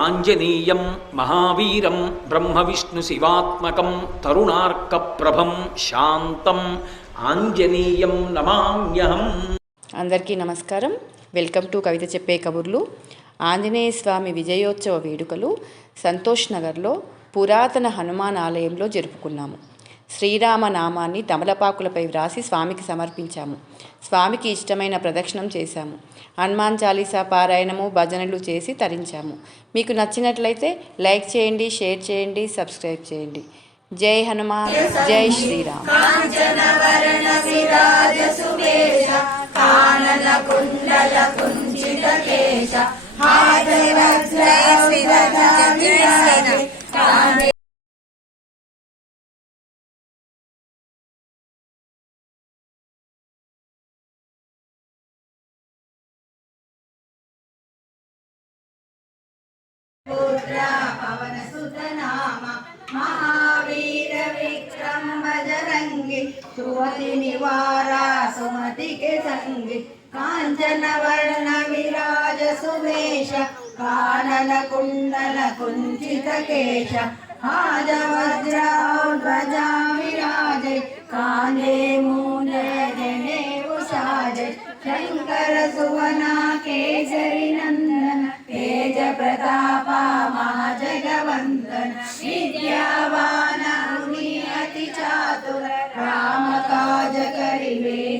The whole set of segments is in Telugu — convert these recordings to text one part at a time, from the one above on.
ఆంజనేయం మహావీరం బ్రహ్మవిష్ణుశివాత్మకం తరుణార్కప్రభం శాంతం ఆంజనేయం నమామ్యహం అందరికీ నమస్కారం. వెల్కమ్ టు కవిత చెప్పే కబుర్లు. ఆంజనేయ స్వామి విజయోత్సవ వేడుకలు సంతోష్ నగర్లో పురాతన హనుమాన్ ఆలయంలో జరుపుకున్నాము. శ్రీరామ నామాన్ని తమలపాకులపై వ్రాసి స్వామికి సమర్పించాము. స్వామికి ఇష్టమైన ప్రదక్షిణం చేశాము. హనుమాన్ చాలీసా పారాయణము భజనలు చేసి తరించాము. మీకు నచ్చినట్లయితే లైక్ చేయండి షేర్ చేయండి సబ్స్క్రైబ్ చేయండి. జై హనుమాన్ జై శ్రీరామ్. పవనసుతనామ మహావీర విక్రమ బజరంగి సుమతి నివారా సుమతికి సంగి కాంచన వర్ణ విరాజ సువేష కానన కుండల కుంచిత కేశ హాజ వజ్రధ్వజా విరాజై కాందే మూలే జనే ఉషాజై శంకర సువనా కేసరి నందన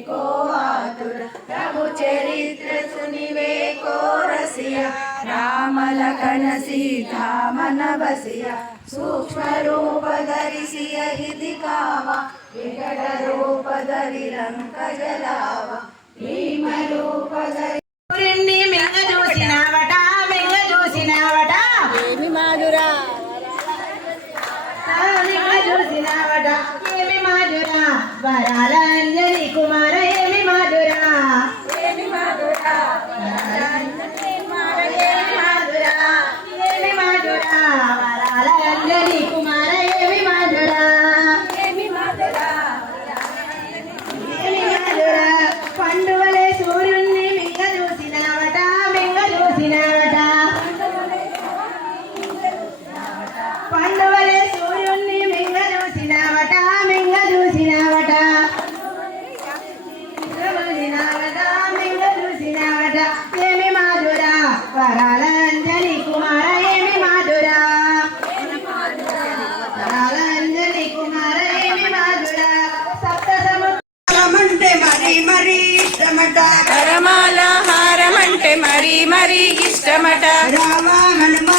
కో ఆతుర ప్రభు చరిత్ర సునివే కో రసియ రామ లఖన సీతా మన బసియ సూక్ష్మ రూప ధరిసియ ఇది కావ వికట రూప ధరి లంక జలావ భీమ రూప ధరి మింగ చూసినావట మింగ చూసినావట ఏమి మాధురా? మింగ చూసినావట ఏమి మాధురా? వరాల అంజని కుమార ఇష్టమట పరమాల హారమంటే మరీ మరీ ఇష్టమట. రామ హనుమా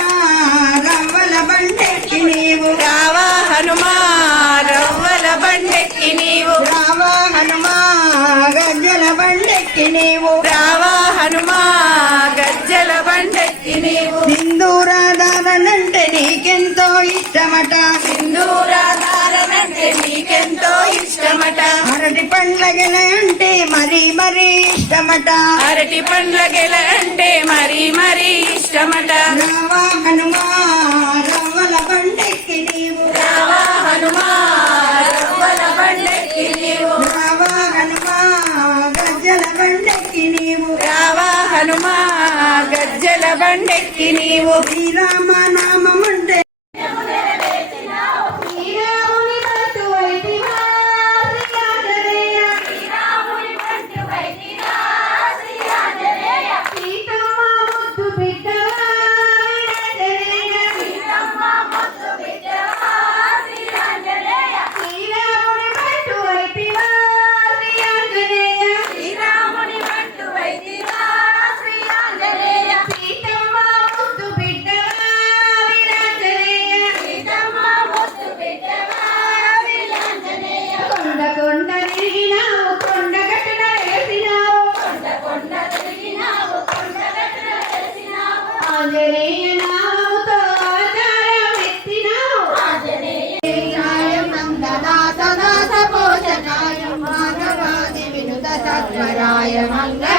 రవ్వల బండెక్కి నీవు. రావా హనుమా రవ్వల బండెక్కి నీవు. రామ హనుమా గజ్జల బండెక్కి నీవు. రావా హనుమా గజ్జల బండెక్కి నీవు. సింధూరాధారనంటే నీకెంతో ఇష్టమట. సింధూరాధారనంటే నీకెంతో ఇష్టమట. అరటి పండ్ల గెల అంటే మరి మరి ఇష్టమట. అరటి పండ్ల గెల అంటే మరీ మరీ ఇష్టమట. రామ హనుమా రవ్వల బండెక్కి నీవు. రావా హనుమా రవ్వల బండెక్కి నీవు. రామ హనుమా గజ్జల బండెక్కి నీవు. రావా హనుమా గజ్జల బండెక్కి నీవు. శ్రీరామ నామముంటే శ్రీరాముని మంగళ